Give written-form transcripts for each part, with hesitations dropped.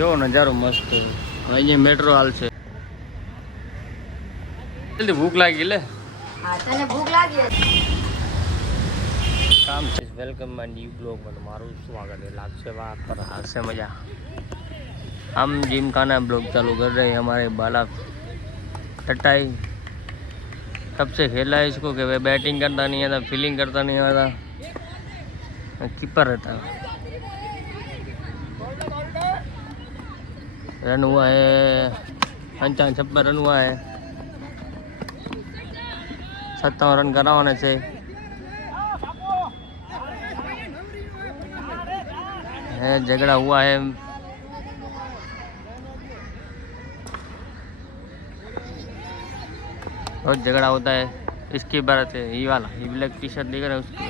કેવો નજારો મસ્ત અહીંયા મેટ્રો હાલ છે. જલ્દી ભૂખ લાગી લે. હા તને ભૂખ લાગી કામ છે. વેલકમ માય ન્યુ બ્લોગમાં તમારું સ્વાગત है. લાગશે વાત पर हाथ से मजा. हम जिम खाना ब्लॉग चालू कर रहे हैं. हमारे बाला टटाई कब से खेला है इसको कि वे बैटिंग करता नहीं आता, फील्डिंग करता नहीं आता, कीपर रहता. रन हुआ है 55 रन हुआ है. 57 रन कराने से है. झगड़ा हुआ है. बहुत झगड़ा होता है. इसकी बात है. ये वाला ये ब्लैक टी शर्ट दिख रहा है उसकी.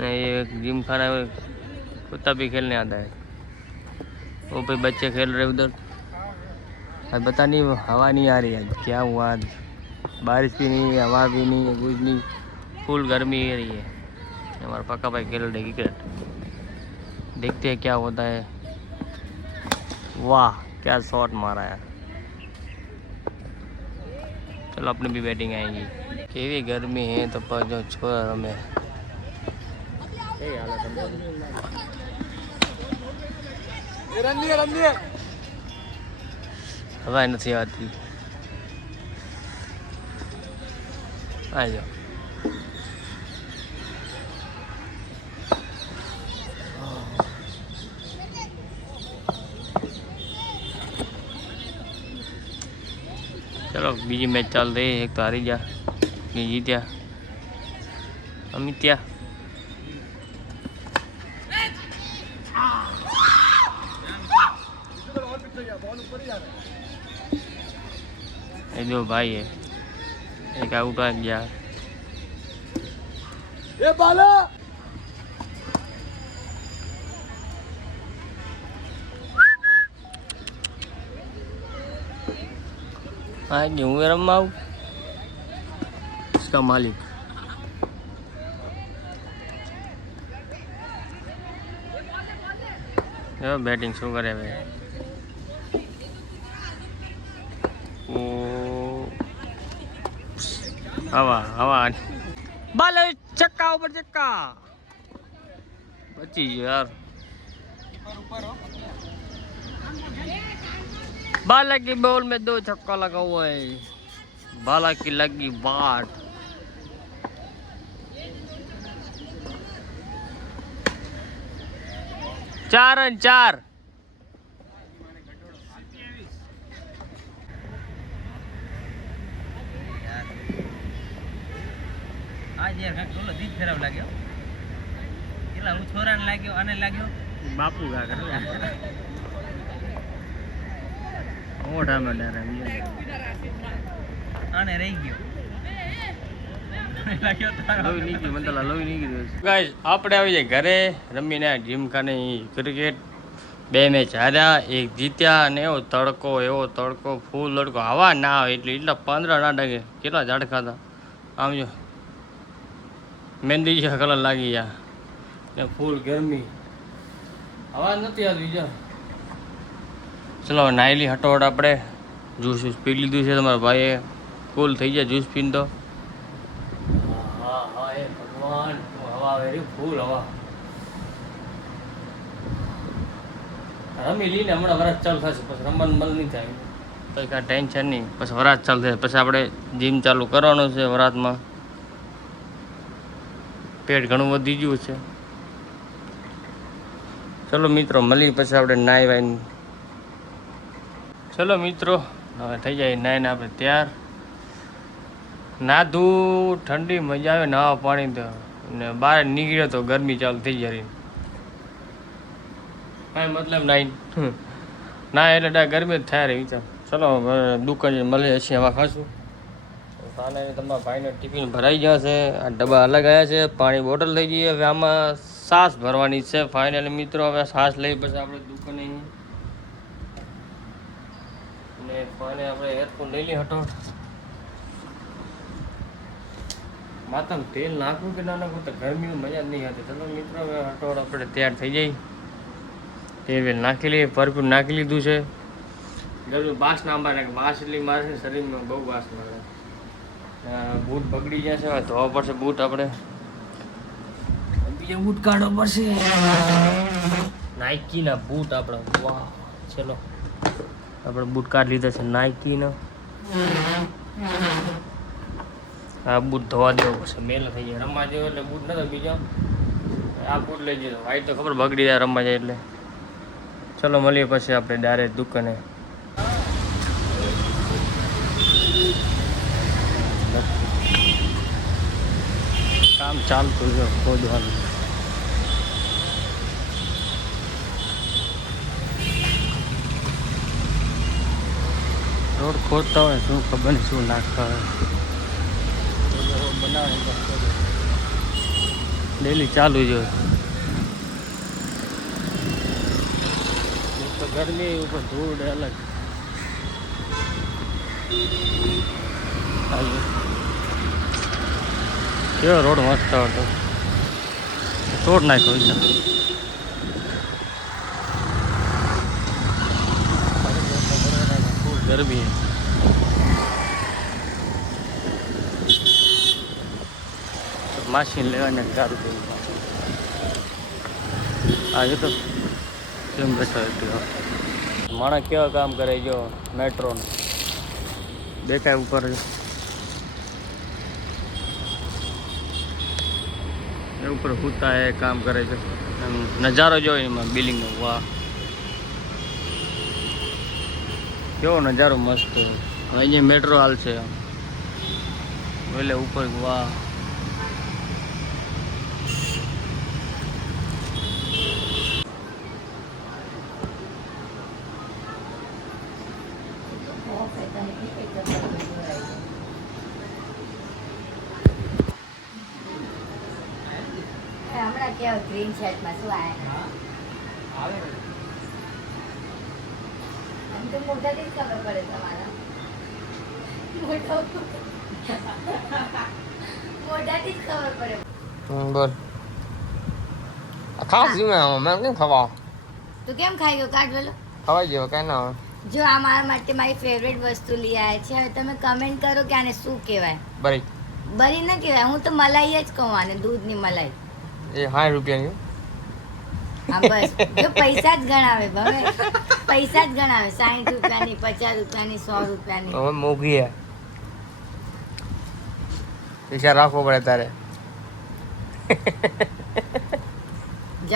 ये जिम खाना में कुत्ता भी खेलने आता है. वो पे बच्चे खेल रहे उधर. अब पता नहीं हवा नहीं आ रही है. क्या हुआ आज? बारिश भी नहीं, हवा भी नहीं, कुछ नहीं. फुल गर्मी हो रही है. हमारा पक्का भाई खेल रहे क्रिकेट. देखते हैं क्या होता है. वाह क्या शॉट मारा है. चलो अपने भी बैटिंग आएंगी. केवी गर्मी है तो पर जो छोड़ हमें हवा नहीं आती. आ जाओ. चलो बीजी मैच चल रही है. एक तो हारी जा, ये जीत्या. अमित्या ये जो भाई है एक आउट आ गया. ये बाला आज हूँ रम्मा हूँ इसका मालिक. बैटिंग शुरू करे हुए. हवा हवा बाल चक्का ऊपर चक्का बची यार. बाला की बॉल में 2 छक्का लगा हुआ है. बाला की लगी बाट. चार रन 4. आज यार बोलो दीप खराब लाग्यो. કેટલા હું છોરાને લાગ્યો અને લાગ્યો बापू का कर ओढ़ा में डरा અને રહી ગયો. લાગ્યો તો લોહી નહીં ગયું. મતલબ લોહી નહીં ગયું. ગાઈસ આપણે આવી જાય ઘરે રમીને જીમ ખાને ક્રિકેટ 2 મેચ હાર્યા, 1 જીત્યા. અને એવો તડકો ફૂલ તડકો. હવા ના આવે એટલા 15 ના ડગે કેટલા ઝાડખા હતા. આમ જો મહેંદી જેવા કલર લાગી ગયા ને ફૂલ ગરમી. હવા નથી આવતી. જો ચલો નાયલી હટોડ. આપણે જ્યુસ પી લીધું છે. તમારા ભાઈએ કુલ થઈ જાય જ્યુસ પીને તો. હા હા એ ભગવાન હવા આવે રે ફૂલ હવા. રમી લઈને હમણાં વરાત ચાલુ થશે. પછી રમવાનું મન નહીં થાય. કંઈ કાંઈ ટેન્શન નહીં. પછી વરાત ચાલુ થશે. પછી આપણે જીમ ચાલુ કરવાનું છે વરાતમાં. પેટ ઘણું વધી ગયું છે. ચલો મિત્રો મળી પછી આપણે નાહી વાઈને. ચલો મિત્રો હવે થઈ જાય નાહીને આપણે તૈયાર. નાધું ઠંડી મજા આવે નાવા પાણી તો. ને બહાર નીકળ્યો તો ગરમી ચાલુ થઈ જાય. કાંઈ મતલબ નાઈ ના એટલે ગરમી જ થાય રહી. ચલો દુકાન મળે છે હવા ખાશું. સાને તમારા ભાઈને ટિફિન ભરાઈ જશે. આ ડબ્બા અલગ આવ્યા છે. પાણી બોટલ થઈ ગઈ. હવે આમાં છાશ ભરવાની છે ફાઇનલી મિત્રો. હવે છાશ લઈ પછી આપણે દુકાને ને ફાઇનલી આપણે હેડફોન લઈ લઈ હટો. માથામાં તેલ નાખવું કે ના નાખવું તો ગરમીમાં મજા જ નહીં આવતી. ચલો મિત્રો હવે અટોળ આપણે તૈયાર થઈ જાય. તેલ વેલ નાખી લઈએ, પરફ્યુમ નાખી લીધું છે. ગરમી બાસ ના મારે, બાસ એટલી મારે છે શરીરમાં, બહુ બાસ મારે. બૂટ બગડી જશે, હવે ધોવા પડશે બૂટ આપણે. બીજા બૂટ કાઢવા પડશે. નાઇકીના બૂટ આપણા. વાહ, ચલો આપણે બૂટ કાઢી લીધા છે નાઇકીના. આ બૂટ ધોવા દેવો પડશે, મેલ થઈ જાય. રમવા જેવો એટલે બૂટ નતો બીજા. આ બૂટ લઈ જજો, વાઈટ તો ખબર બગડી જાય રમવા જાય એટલે. ચલો મળીએ પછી આપણે ડાયરેક્ટ દુકાને. કામ ચાલતું છે ખોદવાનું. રોડ ખોદતા હોય શું ખબર નહીં શું નાખતા હોય. બનાવે ડેલી ચાલુ જ હોય. તો ગરમી ઉપર ધૂળ અલગ. કેવો રોડ મસ્ત હતો, તોડ નાખ્યો છે. ફૂલ ગરમી. માસીને લેવાને સારું થયું. આજે તો કેમ બેઠો એટલો માણસ કેવા કામ કરે જો મેટ્રોનું દેખાય ઉપર. ઉપર હુતા એ કામ કરે છે. નજારો જોઈ એમાં બિલ્ડિંગનો. વાહ, કેવો નજારો મસ્ત. અહીંયા મેટ્રો હાલ છે એટલે ઉપર. વાહ, હમણાં કેવું ગ્રીન શર્ટમાં શું આયા? આમ તો મોઢાથી જ ખબર પડે તમારા. મોઢાથી જ ખબર પડે. બોલ ખાસ મેં કેમ ખવા તું કેમ ખાઈ ગયો? કાઢ વેલો ખવાઈ ગયો કઈ ના હોય. જો આ મારા માટે મારી ફેવરેટ વસ્તુ લઈ આવ્યા છે. હવે તમે કમેન્ટ કરો કે આને શું કહેવાય. બરી બરી ન કહેવાય, હું તો મલાઈ જ કહું આને, દૂધની મલાઈ. એ 60 રૂપિયાની. હા બસ, જો પૈસા જ ગણાવે ભાવે, પૈસા જ ગણાવે. 60 રૂપિયાની, 50 રૂપિયાની, 100 રૂપિયાની. હવે મોઘી હે, પૈસા રાખવો પડે તારે.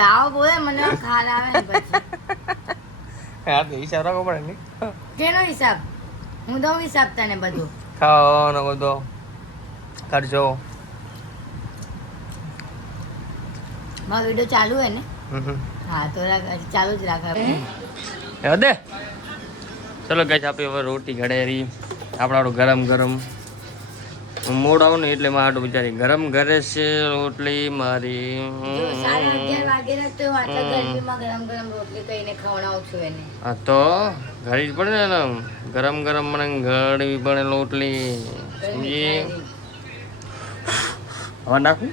જાઓ બોલે મને ખાલ આવે ને પછી. હા તો હિસાબ રાખવો પડે ને. કેનો હિસાબ? હું દઉં હિસાબ તને બધું. ખાવાનો બધો ખર્ચો. મારો વિડીયો ચાલુ હે ને? હા તો ચાલુ જ રાખે. દે ચલો ગાઈસ, આપણે હવે રોટી ઘડે રહી. આપણાડું ગરમ ગરમ. હું મોડ આવું ને એટલે મારું બિચારી ગરમ ઘરે છે રોટલી મારી. જો 11:30 વાગે ને તો આટલા ગરમીમાં ગરમ ગરમ રોટલી કઈને ખવડાવું છું એને. હા તો ઘડી જ પડે ને, ગરમ ગરમ મને ઘડવી પડે રોટલી. સમજી? હવે નાખું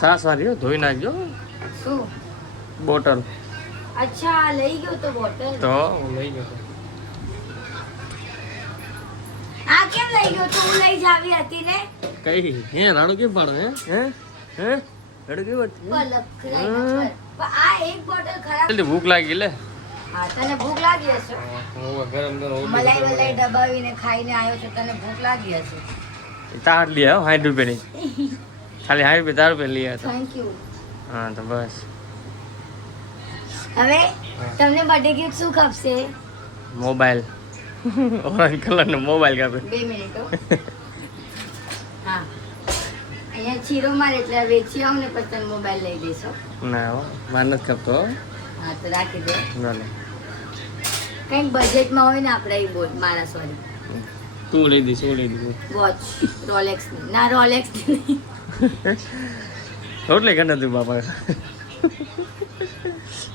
સાસ વાળી ધોઈ નાખજો. શું બોટલ? અચ્છા લઈ ગયો તો બોટલ. તો હું લઈ ગયો. આ કેમ લઈ ગયો તો? હું લઈ જાવી હતી ને. કઈ હે રાણો કેમ પાડો? હે હે હે રાણો કેમ પલક ખરાઈ નંબર. પણ આ એક બોટલ ખરાબ. જલ્દી ભૂખ લાગી લે. હા તને ભૂખ લાગી હશે. હું ગરમ ગરમ મલાઈ વલાઈ દબાવીને ખાઈને આવ્યો છે, તને ભૂખ લાગી હશે. તાર લઈ આવો 60 રૂપિયાની. ખાલી 60 રૂપિયા 4 રૂપિયા લઈ આવ્યા. Thank you. હા તો બસ. હવે તમને બર્થડે ગિફ્ટ શું ખપશે? મોબાઈલ. ઓરેન્જ કલરનો મોબાઈલ કાપે. 2 મિનિટ હો. હા અહીંયા ચીરો મારે એટલે વેચી આવું ને પછી તને મોબાઈલ લઈ દઈશ હો. ના હો, માર નથી ખપતો. હા તો રાખી દે. ચાલો કંઈક બજેટમાં હોય ને આપણે એ બોલ. મારા સોરી તું લઈ દઈશ. હું લઈ દઈશ વોચ રોલેક્સ ના, રોલેક્સ નહીં. રોટલી કરી તું બાપા.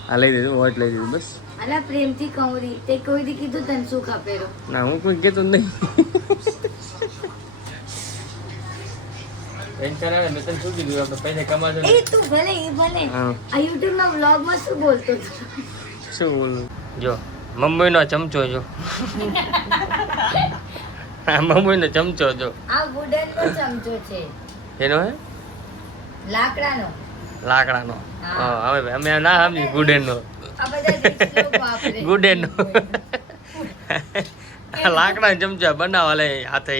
આ લઈ દીધું, વોચ લઈ દીધું બસ. અલા પ્રેમથી કહું રી, તે કોઈ દી કીધું તને શું ખપેરો? ના હું કોઈ કહેતો જ નહીં. ટેન્શન આવે મેં તને શું કીધું આપણે પૈસા કમાજો એ તું ભલે હા. આ યુટ્યુબ ના વ્લોગ માં શું બોલતો હતો? શું બોલું જો મમ્મીનો ચમચો જો આ મમ્મીનો ચમચો જો આ વુડન નો ચમચો છે, એનો હે લાકડાનો. લાકડાનો હા. હા હવે અમે ના સમજી ગુડેનનો આ બધા rich લોકો વાપરે. ગુડેનનો લાકડા ચમચા બનાવવા લે હાથે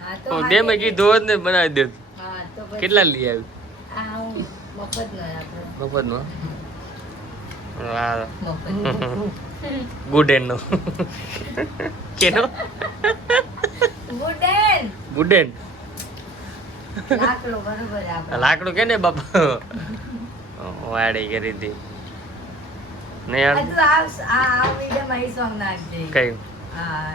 હા તો હું મેં કીધું હોત ને બનાવી દે હા તો પછી કેટલા લઈ આવ્યું આ હું મફત નો આપણો મફતનો હા મફત ગુડેનનો કેનો વુડન ગુડેન લાકડો બરોબર આપણે. લાકડું કે ને બાપા વાડી કરી હતી નહીં આ તું આ વિડીયો માં એ સોંગ નાખજે. કઈ હા